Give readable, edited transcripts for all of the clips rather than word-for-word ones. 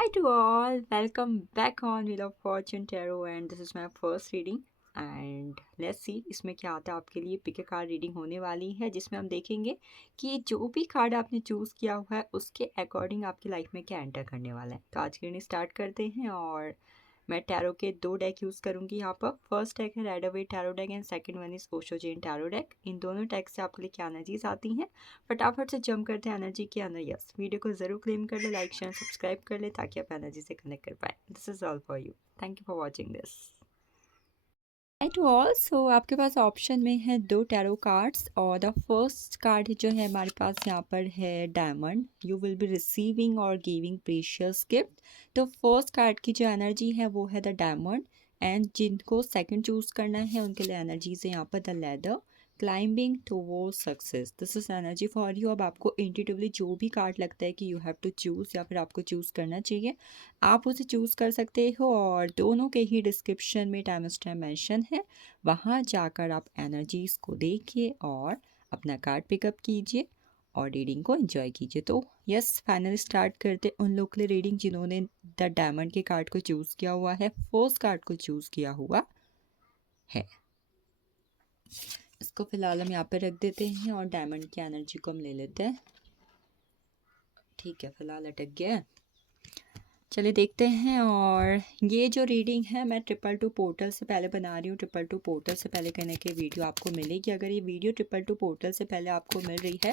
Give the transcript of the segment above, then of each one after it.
Hi to all, welcome back on Wheel of Fortune Tarot and this is my first reading and let's see इसमें क्या आता है आपके लिए। Pick ए card reading होने वाली है जिसमें हम देखेंगे कि जो भी कार्ड आपने चूज़ किया हुआ है उसके अकॉर्डिंग आपकी लाइफ में क्या एंटर करने वाला है। तो आज की रीडिंग स्टार्ट करते हैं और मैं टैरो के 2 डेक यूज़ करूँगी यहाँ पर। फर्स्ट डेक है Rider Waite tarot deck and second one is Osho Zen tarot deck. इन दोनों डेक से आपके लिए क्या एनर्जीज आती हैं फटाफट से जंप करते हैं एनर्जी के अंदर। यस, वीडियो को ज़रूर क्लेम कर ले, लाइक शेयर सब्सक्राइब कर ले ताकि आप एनर्जी से कनेक्ट कर पाए। This is all for you. Thank you for watching this. To all, so आपके पास ऑप्शन में है 2 टैरो कार्ड्स और द फर्स्ट कार्ड जो है हमारे पास यहाँ पर है diamond. You will be receiving और गिविंग प्रीशियस गिफ्ट। तो फर्स्ट कार्ड की जो एनर्जी है वो है द डायमंड एंड जिनको सेकंड चूज करना है उनके लिए एनर्जीज है यहाँ पर the leather climbing towards success. This is energy for you. अब आपको इंट्यूटिवली जो भी कार्ड लगता है कि यू हैव टू चूज़ या फिर आपको चूज़ करना चाहिए आप उसे चूज़ कर सकते हो और दोनों के ही डिस्क्रिप्शन में टाइम स्टैम्प मेंशन है, वहाँ जाकर आप एनर्जीज को देखिए और अपना कार्ड पिकअप कीजिए और रीडिंग को एंजॉय कीजिए। तो यस, फाइनल स्टार्ट करते उन लोग के लिए रीडिंग जिन्होंने द डायमंड के कार्ड को चूज़ किया हुआ है, फर्स्ट कार्ड को चूज़ किया हुआ है। इसको फिलहाल हम यहाँ पे रख देते हैं और डायमंड की एनर्जी को हम ले लेते हैं। ठीक है, फिलहाल अटक गया। चलिए देखते हैं। और ये जो रीडिंग है मैं 222 पोर्टल से पहले बना रही हूँ। 222 पोर्टल से पहले कहने की वीडियो आपको मिलेगी। अगर ये वीडियो 222 पोर्टल से पहले आपको मिल रही है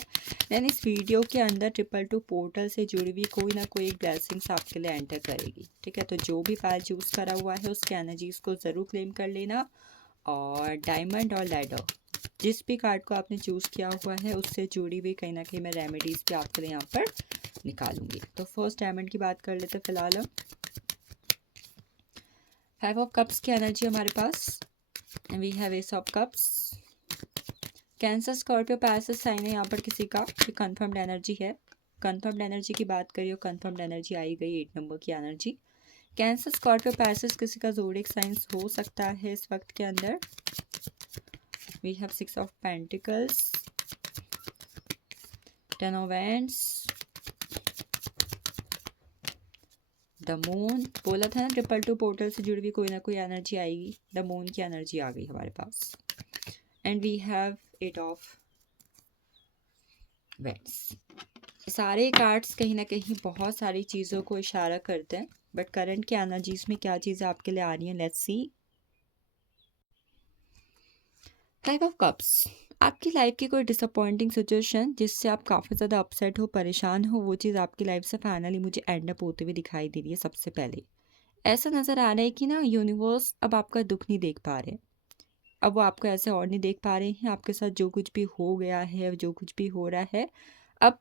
देन इस वीडियो के अंदर 222 पोर्टल से जुड़ी हुई कोई ना कोई एक ब्लेसिंग्स आपके लिए एंटर करेगी। ठीक है, तो जो भी फाइल चूज़ करा हुआ है उसके एनर्जीज को ज़रूर क्लेम कर लेना। और डायमंड और लैडर, जिस भी कार्ड को आपने चूज़ किया हुआ है उससे जुड़ी हुई कहीं ना कहीं मैं रेमेडीज़ भी आपके लिए यहाँ पर निकालूंगी। तो फर्स्ट डायमंड की बात कर लेते हैं फिलहाल हम। 5 ऑफ कप्स की एनर्जी हमारे पास, we have ace of cups. Cancer Scorpio Pisces sign है यहाँ पर किसी का, ये कंफर्म्ड एनर्जी है। कंफर्म्ड एनर्जी की बात करिए, कंफर्म्ड एनर्जी आई गई 8 नंबर की एनर्जी। कैंसर स्कॉर्पियो पैसेज किसी का ज़ोडिएक साइंस हो सकता है इस वक्त के अंदर। We have 6 of pentacles, 10 of wands, the moon. बोला था ना 222 पोर्टल से जुड़ी हुई कोई ना कोई एनर्जी आएगी। द मून की एनर्जी आ गई हमारे पास and we have 8 of wands. सारे कार्ड्स कहीं ना कहीं बहुत सारी चीज़ों को इशारा करते हैं, बट करंट की एनर्जीज में क्या चीज़ें आपके लिए आ रही हैं, लेट्स सी। 5 ऑफ कप्स, आपकी लाइफ की कोई डिसअपॉइंटिंग सिचुएशन जिससे आप काफ़ी ज़्यादा अपसेट हो, परेशान हो, वो चीज़ आपकी लाइफ से फाइनली मुझे एंड अप होते हुए दिखाई दे रही है। सबसे पहले ऐसा नज़र आ रहा है कि ना यूनिवर्स अब आपका दुख नहीं देख पा रहे। अब वो आपको ऐसे और नहीं देख पा रहे हैं। आपके साथ जो कुछ भी हो गया है, जो कुछ भी हो रहा है, अब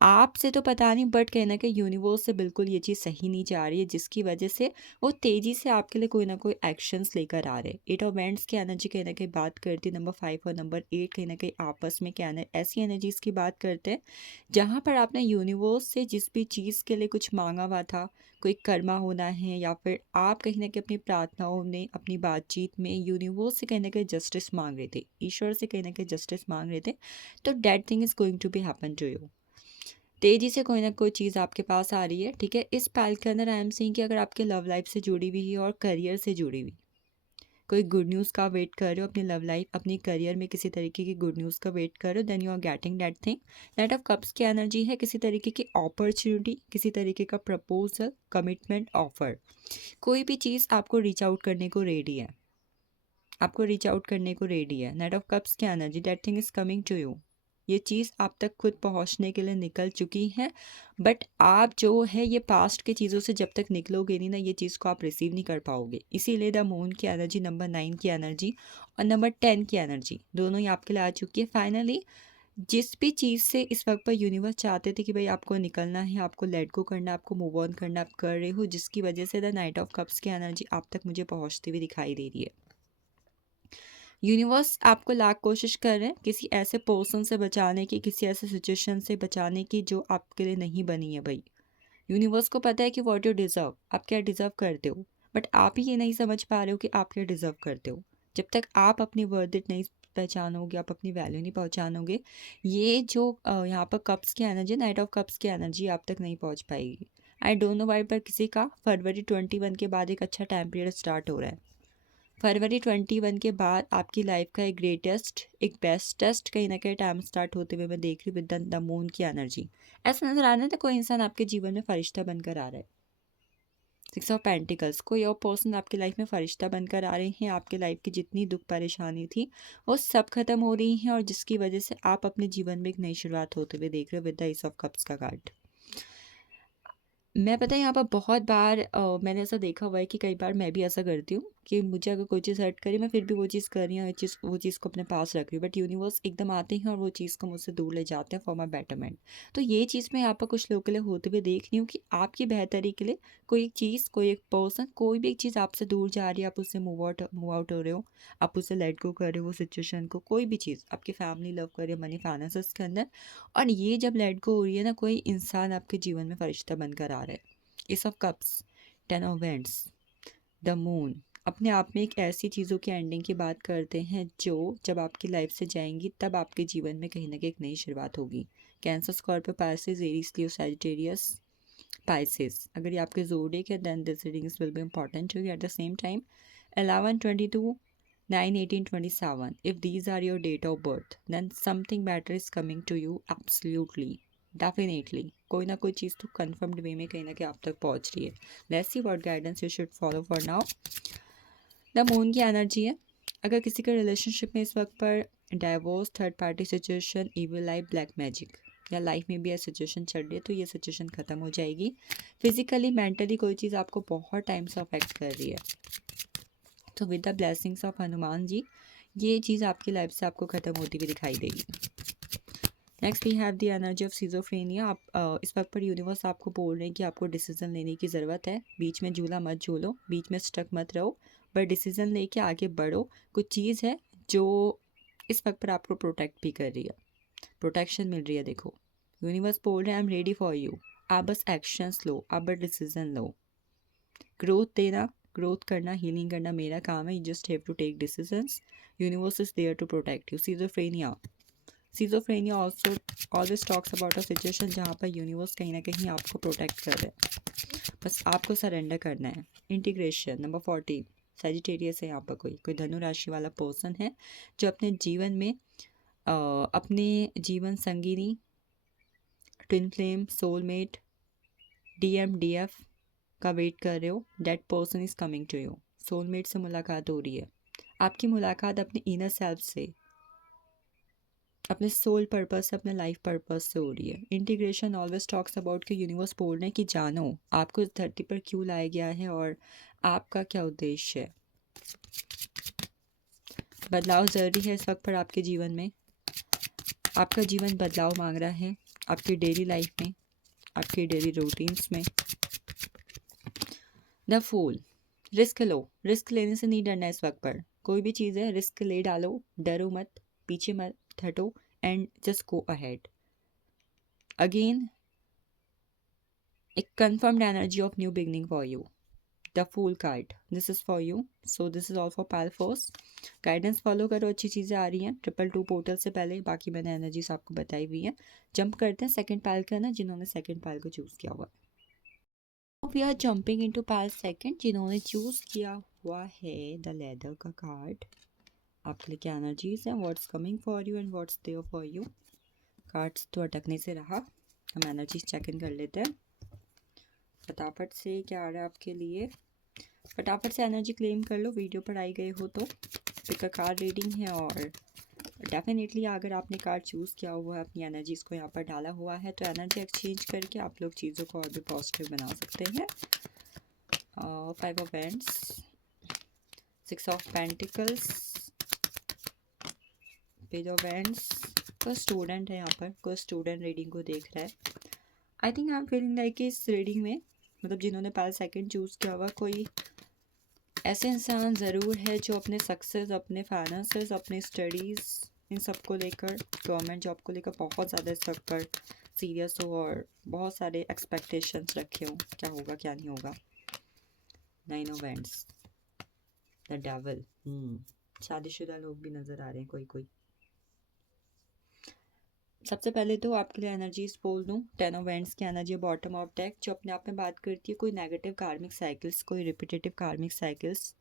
आपसे तो पता नहीं बट कहीं ना कहीं यूनिवर्स से बिल्कुल ये चीज़ सही नहीं जा रही है, जिसकी वजह से वो तेज़ी से आपके लिए कोई ना कोई एक्शंस लेकर आ रहे हैं। 8 ऑफ वैंड्स की एनर्जी कहीं ना कहीं बात करती है। नंबर 5 और नंबर 8 कहीं ना कहीं आपस में क्या ऐसी एनर्जीज़ की बात करते हैं जहाँ पर आपने यूनिवर्स से जिस भी चीज़ के लिए कुछ मांगा हुआ था, कोई कर्मा होना है या फिर आप कहीं ना कहीं अपनी प्रार्थनाओं में, अपनी बातचीत में यूनिवर्स से कहीं ना कहीं जस्टिस मांग रहे थे, ईश्वर से कहीं ना कहीं जस्टिस मांग रहे थे। तो that thing is going to be happen to you. तेज़ी से कोई ना कोई चीज़ आपके पास आ रही है। ठीक है, इस पैल के अंदर आई एम सीइंग कि अगर आपके लव लाइफ से जुड़ी हुई है और करियर से जुड़ी हुई कोई गुड न्यूज़ का वेट कर रहे हो, अपनी लव लाइफ, अपनी करियर में किसी तरीके की गुड न्यूज़ का वेट कर रहे हो, then you are getting that thing. Knight of cups की एनर्जी है किसी तरीके की अपॉर्चुनिटी, किसी तरीके का प्रपोजल, कमिटमेंट, ऑफर। कोई भी चीज़ आपको रीच आउट करने को रेडी है, आपको रीच आउट करने को रेडी है। नाइट ऑफ कप्स की energy, that thing is coming to you. ये चीज़ आप तक खुद पहुंचने के लिए निकल चुकी है, बट आप जो है ये पास्ट की चीज़ों से जब तक निकलोगे नहीं ना, ये चीज़ को आप रिसीव नहीं कर पाओगे। इसीलिए द मून की एनर्जी, नंबर 9 की एनर्जी और नंबर 10 की एनर्जी दोनों ही आपके लिए आ चुकी है। फाइनली जिस भी चीज़ से इस वक्त पर यूनिवर्स चाहते थे कि भाई आपको निकलना है, आपको लेट गो करना है, आपको मूव ऑन करना, आप कर रहे हो, जिसकी वजह से द नाइट ऑफ कप्स की एनर्जी आप तक मुझे पहुँचती हुई दिखाई दे रही है। यूनिवर्स आपको लाख कोशिश कर रहे हैं किसी ऐसे पर्सन से बचाने की, किसी ऐसे सिचुएशन से बचाने की जो आपके लिए नहीं बनी है। भाई यूनिवर्स को पता है कि व्हाट यू डिज़र्व, आप क्या डिज़र्व करते हो, बट आप ही ये नहीं समझ पा रहे हो कि आप क्या डिज़र्व करते हो। जब तक आप अपनी वर्थ इट नहीं पहचानोगे, आप अपनी वैल्यू नहीं पहचानोगे, ये जो यहाँ पर कप्स की एनर्जी, नाइट ऑफ कप्स की एनर्जी आप तक नहीं पहुँच पाएगी। आई डोंट नो वाई, पर किसी का फरवरी 21 के बाद एक अच्छा टाइम पीरियड स्टार्ट हो रहा है। फरवरी 21 के बाद आपकी लाइफ का एक ग्रेटेस्ट, एक बेस्टेस्ट कहीं ना कहीं टाइम स्टार्ट होते हुए मैं देख रही हूँ विद द मून की एनर्जी। ऐसा नजर आ रहा है ना कोई इंसान आपके जीवन में फरिश्ता बनकर आ रहा है। 6 ऑफ पेंटिकल्स, कोई और पर्सन आपकी लाइफ में फरिश्ता बनकर आ रहे हैं। आपके लाइफ की जितनी दुख परेशानी थी वो सब खत्म हो रही हैं, और जिसकी वजह से आप अपने जीवन में एक नई शुरुआत होते हुए देख रहे हो with the S of cups का कार्ड। मैं पता है यहाँ पर बहुत बार मैंने ऐसा देखा हुआ है कि कई बार मैं भी ऐसा करती हूँ कि मुझे अगर कोई चीज़ हर्ट करी, मैं फिर भी वो चीज़ कर रही हूँ, वो चीज़ को अपने पास रख रही हूँ, बट यूनिवर्स एकदम आते हैं और वो चीज़ को मुझसे दूर ले जाते हैं फॉर माई बेटरमेंट। तो ये चीज़ मैं यहाँ पर कुछ लोगों के लिए होते हुए देख रही हूँ कि आपकी बेहतरी के लिए कोई एक चीज़, कोई एक पर्सन, कोई भी एक चीज़ आपसे दूर जा रही है, आप उससे मूव आउट हो रहे हो, आप उससे लेट गो कर रहे हो वो सिचुएशन को, कोई भी चीज़, आपकी फैमिली लव कर रही है, मनी फाइनेंसेस के अंदर, और ये जब लेट गो हो रही है ना, कोई इंसान आपके जीवन में फरिश्ता बनकर आ रहा है। S of cups, 10 of wands, the moon, अपने आप में एक ऐसी चीज़ों की एंडिंग की बात करते हैं जो जब आपकी लाइफ से जाएंगी तब आपके जीवन में कहीं ना कहीं एक नई शुरुआत होगी। Cancer, Scorpio, Pisces, Aries, Leo, Sagittarius, Pisces, अगर ये आपके जोडिएक है then this readings will be important to you at the same time. 11, 22, 9, 18, 27, if these are your date of birth then something better is coming to you, absolutely, definitely कोई ना कोई चीज़ तो confirmed वे में कहीं ना कहीं आप तक पहुंच रही है। Let's see what guidance you should follow for now. The moon की एनर्जी है, अगर किसी के रिलेशनशिप में इस वक्त पर divorce, third party situation, evil life, black magic, या लाइफ में भी यह सिचुएशन चल रही है तो ये सिचुएशन ख़त्म हो जाएगी। फिजिकली, मेंटली कोई चीज़ आपको बहुत टाइम से अफेक्ट कर रही है, तो with the blessings of Hanuman ji ये चीज़ आपकी लाइफ से आपको ख़त्म होती हुई दिखाई देगी। Next we have the energy of schizophrenia. आप इस वक्त पर यूनिवर्स आपको बोल रहे हैं कि आपको डिसीजन लेने की ज़रूरत है। बीच में झूला मत झूलो, बीच में स्टक मत रहो, पर डिसीजन लेके आगे बढ़ो। कुछ चीज़ है जो इस वक्त पर आपको प्रोटेक्ट भी कर रही है, प्रोटेक्शन मिल रही है। देखो यूनिवर्स बोल रहे हैं I am ready for you, आप बस एक्शंस लो, आप बस डिसीजन लो। ग्रोथ देना, ग्रोथ करना, हीलिंग करना मेरा काम है, you just have to take decisions. Universe is there to protect you. Schizophrenia also always talks about a situation जहाँ पर यूनिवर्स कहीं ना कहीं आपको प्रोटेक्ट कर रहे हैं, बस आपको सरेंडर करना है। इंटीग्रेशन, नंबर 14, सैजिटेरियस है यहाँ पर कोई धनु राशि वाला पर्सन है जो अपने जीवन में अपने जीवन संगिनी, ट्विन फ्लेम, सोलमेट, DMDF का वेट कर रहे हो। That person is coming to you. Soulmate से मुलाकात हो रही है, आपकी मुलाकात अपने इनर सेल्फ से, अपने सोल पर्पस से, अपने लाइफ पर्पस से हो रही है। इंटीग्रेशन ऑलवेज टॉक्स अबाउट कि यूनिवर्स बोल रहे हैं कि जानो आपको इस धरती पर क्यों लाया गया है और आपका क्या उद्देश्य है। बदलाव ज़रूरी है इस वक्त पर आपके जीवन में, आपका जीवन बदलाव मांग रहा है आपकी डेली लाइफ में, आपकी डेली रूटीन्स में। द फूल, रिस्क लो, रिस्क लेने से नहीं डरना इस वक्त पर। कोई भी चीज़ है रिस्क ले डालो, डरो मत, पीछे मत हटो, and just go ahead. Again एक confirmed energy of new beginning for you. The Fool card, this is for you. So this is all for pal first. Guidance follow करो, अच्छी चीज़ें आ रही हैं 222 पोर्टल से पहले, बाकी मैंने एनर्जीज आपको बताई हुई हैं। जंप करते हैं सेकंड पाल का ना, जिन्होंने सेकंड पाल को चूज़ किया हुआ है। We are jumping into pal second, जिन्होंने चूज़ किया हुआ है द लेदर का कार्ड। आपके लिए क्या एनर्जीज हैं, what's coming for you and what's there for you. Cards तो अटकने से रहा, हम एनर्जीज चेक इन कर लेते हैं फटाफट से क्या आ रहा है आपके लिए। फटाफट से एनर्जी क्लेम कर लो, वीडियो पर आई गए हो तो। पिक अ कार्ड रीडिंग है, और डेफिनेटली अगर आपने कार्ड चूज़ किया हुआ है, अपनी एनर्जीज को यहाँ पर डाला हुआ है, तो एनर्जी एक्सचेंज करके आप लोग चीज़ों को और भी पॉजिटिव बना सकते हैं। 5 of wands, 6 of pentacles, page of wands. कोई स्टूडेंट है यहाँ पर, कोई स्टूडेंट रीडिंग को देख रहा है। I think I am feeling like इस रीडिंग में, मतलब जिन्होंने पहले सेकंड चूज़ किया हुआ, कोई ऐसे इंसान ज़रूर है जो अपने सक्सेस, अपने फाइनेंसेस, अपने स्टडीज़, इन सब को लेकर, गवर्नमेंट जॉब को लेकर बहुत ज़्यादा इस वक्त पर सीरियस हो और बहुत सारे एक्सपेक्टेशंस रखे हो, क्या होगा क्या नहीं होगा। 9 ऑफ वैंड्स, द डेविल। शादीशुदा लोग भी नज़र आ रहे हैं कोई। सबसे पहले तो आपके लिए एनर्जीज बोल दूँ, 10 ऑफ वेंट्स की एनर्जी बॉटम ऑफ डेक, जो अपने आप में बात करती है कोई नेगेटिव कार्मिक साइकिल्स, कोई रिपीटेटिव कार्मिक साइकिल्स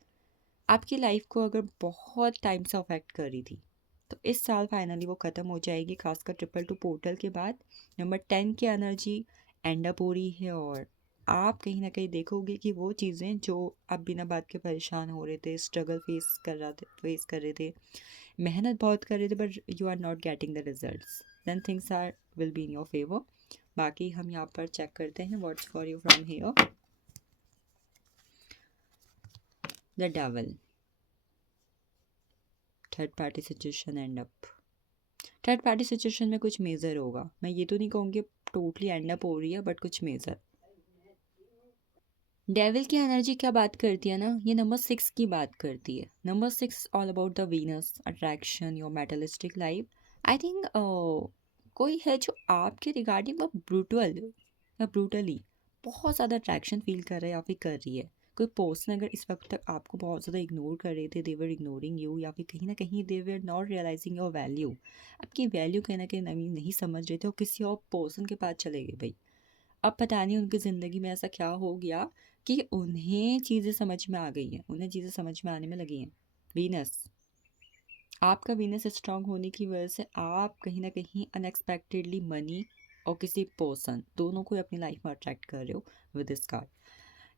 आपकी लाइफ को अगर बहुत टाइम से अफेक्ट कर रही थी, तो इस साल फाइनली वो ख़त्म हो जाएगी, खासकर ट्रिपल टू पोर्टल के बाद। नंबर 10 की एनर्जी एंड अप हो रही है और आप कहीं ना कहीं देखोगे कि वो चीज़ें जो आप बिना बात के परेशान हो रहे थे, स्ट्रगल फेस कर रहे थे, मेहनत बहुत कर रहे थे, but you are not getting the results, then things are will be in your favour. बाकी हम यहाँ पर चेक करते हैं what's for you from here. The devil, third party situation end up. Third party situation में कुछ major होगा, मैं ये तो नहीं कहूँगी टोटली एंड अप हो रही है, बट कुछ मेजर। डेविल की एनर्जी क्या बात करती है ना, ये नंबर 6 की बात करती है। Number 6 all about the Venus, attraction, your मेटलिस्टिक life. I think कोई है जो आपके रिगार्डिंग ब्रूटली बहुत ज़्यादा अट्रैक्शन फील कर रहा है या फिर कर रही है। कोई पर्सन अगर इस वक्त तक आपको बहुत ज़्यादा इग्नोर कर रहे थे, दे वर इग्नोरिंग यू, या फिर कहीं ना कहीं they were not realising your value, आपकी वैल्यू कहीं ना कहीं नहीं समझ रहे थे और किसी और पर्सन के पास चले गए भाई। अब पता नहीं उनकी ज़िंदगी में ऐसा क्या हो गया कि उन्हें चीज़ें समझ में आ गई हैं, उन्हें चीज़ें समझ में आने में लगी हैं। वीनस, आपका वीनस स्ट्रांग होने की वजह से आप कहीं ना कहीं अनएक्सपेक्टेडली मनी और किसी पर्सन दोनों को अपनी लाइफ में अट्रैक्ट कर रहे हो with this card.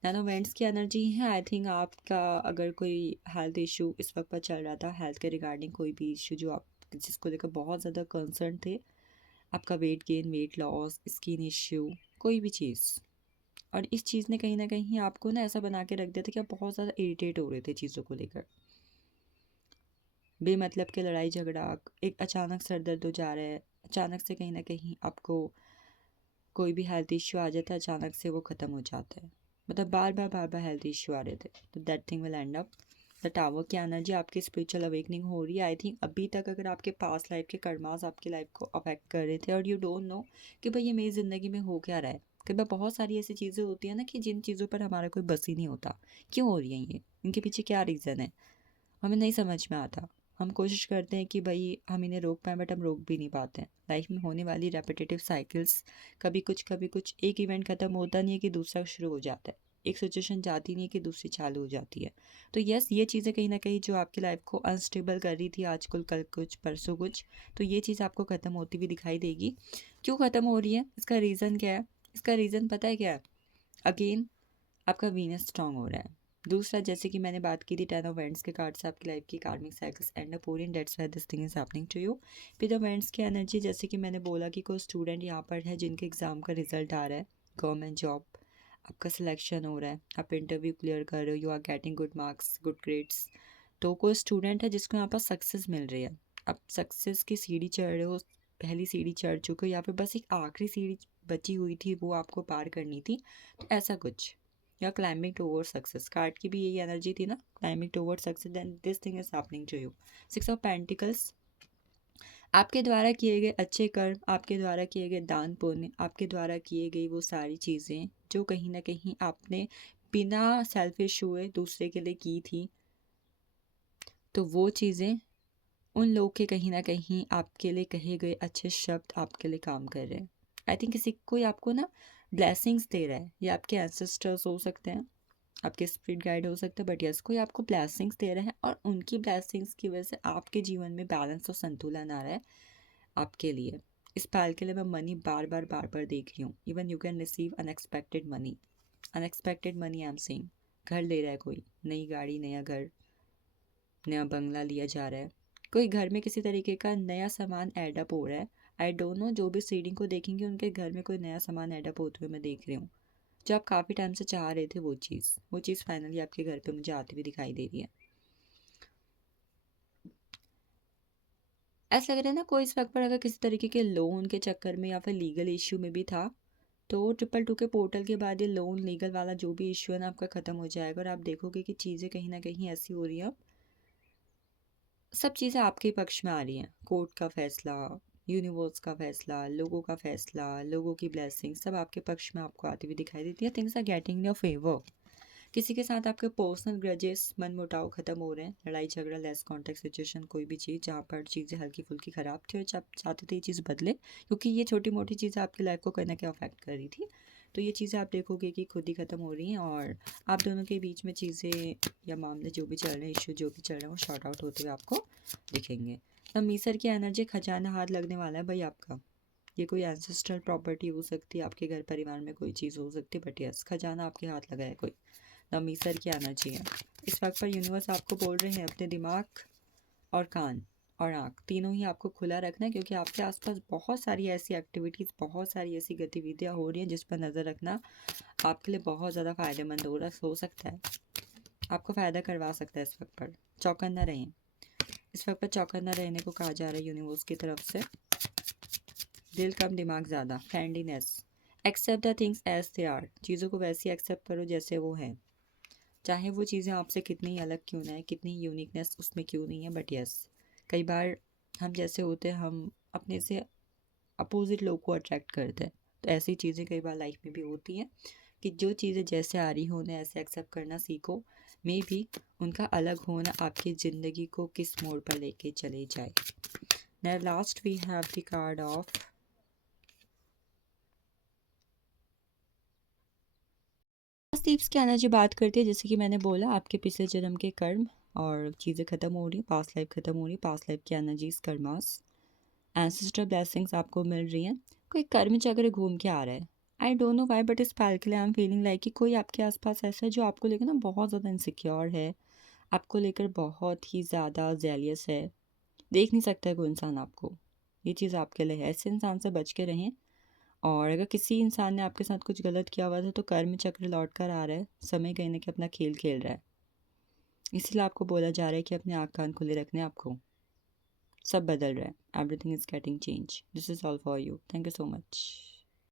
Nano vents की एनर्जी है। आई थिंक आपका अगर कोई हेल्थ इशू इस वक्त पर चल रहा था, हेल्थ के रिगार्डिंग कोई भी इशू जो आप जिसको लेकर बहुत ज़्यादा कंसर्न थे, आपका weight gain, weight loss, skin issue, कोई भी चीज़, और इस चीज़ ने कहीं ना कहीं आपको ना ऐसा बना के रख दिया था कि आप बहुत ज़्यादा इरिटेट हो रहे थे चीज़ों को लेकर। बेमतलब के लड़ाई झगड़ा, एक अचानक सर दर्द हो जा रहा है, अचानक से कहीं ना कहीं आपको कोई भी हेल्थ इश्यू आ जाता है, अचानक से वो ख़त्म हो जाता है, मतलब बार बार हेल्थ इश्यू आ रहे थे, तो that thing will and up. The tower की एनर्जी आपकी स्पिरिचुअल अवेकनिंग हो रही है। आई थिंक अभी तक अगर आपके पास लाइफ के कर्मास आपकी लाइफ को अफेक्ट कर रहे थे और यू डोंट नो कि भाई ये मेरी ज़िंदगी में हो क्या रहा है। कई बार बहुत सारी ऐसी चीज़ें होती हैं ना कि जिन चीज़ों पर हमारा कोई बस ही नहीं होता, क्यों हो रही हैं ये, इनके पीछे क्या रीज़न है, हमें नहीं समझ में आता। हम कोशिश करते हैं कि भाई हम इन्हें रोक पाएँ, बट हम रोक भी नहीं पाते हैं। लाइफ में होने वाली रेपिटेटिव साइकिल्स, कभी कुछ एक इवेंट ख़त्म होता नहीं है कि दूसरा शुरू हो जाता है, एक सिचुएशन जाती नहीं है कि दूसरी चालू हो जाती है। तो यस, ये चीज़ें कहीं ना कहीं जो आपकी लाइफ को अनस्टेबल कर रही थी आजकल, कल कुछ परसों कुछ, तो ये चीज़ आपको ख़त्म होती हुई दिखाई देगी। क्यों ख़त्म हो रही है, इसका रीज़न क्या है? इसका रीज़न पता है क्या है? अगेन आपका वीनस स्ट्रांग हो रहा है। दूसरा, जैसे कि मैंने बात की थी 10 ऑफ वेंट्स के कार्ड से आपकी लाइफ की कार्मिक साइकिल्स एंड अप हो रही, that's why this thing is happening to you. फिर द वेंट्स की एनर्जी, जैसे कि मैंने बोला कि कोई स्टूडेंट यहाँ पर है जिनके एग्ज़ाम का रिजल्ट आ रहा है, गवर्नमेंट जॉब, आपका सिलेक्शन हो रहा है, आप इंटरव्यू क्लियर कर रहे हो, you are getting good marks, good grades. तो कोई स्टूडेंट है जिसको यहाँ पर सक्सेस मिल रही है, आप सक्सेस की सीढ़ी चढ़ रहे हो, पहली सीढ़ी चढ़ चुके हो, या फिर बस एक आखिरी सीढ़ी बची हुई थी, वो आपको पार करनी थी, तो ऐसा कुछ, या क्लाइंबिंग टूवर्ड सक्सेस। कार्ड की भी यही एनर्जी थी ना, climbing toward success, then this thing is happening to you. 6 of pentacles, आपके द्वारा किए गए अच्छे कर्म, आपके द्वारा किए गए दान पुण्य, आपके द्वारा किए गई वो सारी चीज़ें जो कहीं ना कहीं आपने बिना सेल्फिश हुए दूसरे के लिए की थी, तो वो चीज़ें, उन लोग के कहीं ना कहीं आपके लिए कहे गए अच्छे शब्द आपके लिए काम कर रहे हैं। आई थिंक किसी कोई आपको ना ब्लेसिंग्स दे रहा है, ये आपके एंसेस्टर्स हो सकते हैं, आपके स्पिरिट गाइड हो सकते हैं, बट यस कोई आपको ब्लेसिंग्स दे रहे हैं और उनकी ब्लेसिंग्स की वजह से आपके जीवन में बैलेंस और संतुलन आ रहा है आपके लिए। इस पाल के लिए मैं मनी बार बार देख रही हूँ। Even you can receive unexpected money, unexpected money I am saying. घर ले रहा है कोई, नई गाड़ी, नया घर, नया बंगला लिया जा रहा है, कोई घर में किसी तरीके का नया सामान एडअप हो रहा है। आई डोंट नो, जो भी सीडिंग को देखेंगे उनके घर में कोई नया सामान एडअप होते हुए मैं देख रही हूँ, जो आप काफ़ी टाइम से चाह रहे थे, वो चीज़ फाइनली आपके घर पे मुझे आती हुई दिखाई दे रही है। ऐसा लग रहा है ना कोई इस वक्त पर अगर किसी तरीके के लोन के चक्कर में या फिर लीगल इश्यू में भी था, तो ट्रिपल टू के पोर्टल के बाद ये लोन लीगल वाला जो भी इश्यू है ना आपका ख़त्म हो जाएगा, और आप देखोगे कि चीज़ें कहीं ना कहीं ऐसी हो रही हैं, सब चीज़ें आपके पक्ष में आ रही हैं। कोर्ट का फैसला, यूनिवर्स का फैसला, लोगों की ब्लेसिंग, सब आपके पक्ष में आपको आती हुई दिखाई देती है। Things are getting in your favour. किसी के साथ आपके पर्सनल ग्रजेस, मन मुटाव खत्म हो रहे हैं, लड़ाई झगड़ा, लेस कॉन्टेक्ट सिचुएशन, कोई भी चीज़ जहाँ पर चीज़ें हल्की फुल्की ख़राब थी और आप चाहते थे ये चीज़ बदले, क्योंकि ये छोटी मोटी चीज़ें आपकी लाइफ को कहीं ना कहीं अफेक्ट कर रही थी। तो ये चीज़ें आप देखोगे कि खुद ही ख़त्म हो रही हैं और आप दोनों के बीच में चीज़ें या मामले जो भी चल रहे हैं, इशू जो भी चल रहे हैं, वो शॉर्ट आउट होते हुए आपको दिखेंगे। तब मीसर की एनर्जी, खजाना हाथ लगने वाला है भाई आपका। ये कोई एंसेस्ट्रल प्रॉपर्टी हो सकती है, आपके घर परिवार में कोई चीज़ हो सकती है, बट यस खजाना आपके हाथ लगा है कोई। मीसर की एनर्जी है इस वक्त पर। यूनिवर्स आपको बोल रहे हैं अपने दिमाग और कान और आँख तीनों ही आपको खुला रखना है, क्योंकि आपके आसपास बहुत सारी ऐसी एक्टिविटीज़, बहुत सारी ऐसी गतिविधियाँ हो रही हैं जिस पर नज़र रखना आपके लिए बहुत ज़्यादा फ़ायदेमंद हो सकता है, आपको फ़ायदा करवा सकता है। इस वक्त पर चौकन्ना रहें। इस वक्त पर चौकन्ना रहने को कहा जा रहा है यूनिवर्स की तरफ से। दिल कम दिमाग ज़्यादा, friendliness, accept the things as they are, चीज़ों को वैसी एक्सेप्ट करो जैसे वो हैं, चाहे वो चीज़ें आपसे कितनी अलग क्यों ना है, कितनी यूनिकनेस उसमें क्यों नहीं है, बट यस कई बार हम जैसे होते हैं हम अपने से अपोजिट लोग को अट्रैक्ट करते हैं। तो ऐसी चीज़ें कई बार लाइफ में भी होती हैं कि जो चीज़ें जैसे आ रही हो उन्हें ऐसे एक्सेप्ट करना सीखो। मे भी उनका अलग होना आपकी ज़िंदगी को किस मोड़ पर लेके चले जाए। Now last we have the card of tips की एनर्जी बात करती है। जैसे कि मैंने बोला, आपके पिछले जन्म के कर्म और चीज़ें ख़त्म हो रही, पास्ट लाइफ ख़त्म हो रही, पास्ट लाइफ की एनर्जीज, कर्मास, एंसेस्टर ब्लेसिंग्स आपको मिल रही हैं। कोई कर्म चक्र घूम के आ रहा है। I don't know why, but इस पल के लिए आई एम फीलिंग लाइक कि कोई आपके आसपास ऐसा है जो आपको लेकर ना बहुत ज़्यादा इनसिक्योर है, आपको लेकर बहुत ही ज़्यादा जेलियस है, देख नहीं सकता है कोई इंसान आपको। ये चीज़ आपके लिए है, ऐसे इंसान से बच के रहें। और अगर किसी इंसान ने आपके साथ कुछ गलत किया हुआ था तो कर्म चक्र लौट कर आ रहा है, समय कहीं ना कहीं अपना खेल खेल रहा है। इसलिए आपको बोला जा रहा है कि अपने आँख कान खुले रखने, आपको सब बदल रहा है, everything is getting change, this is all for you, thank you so much.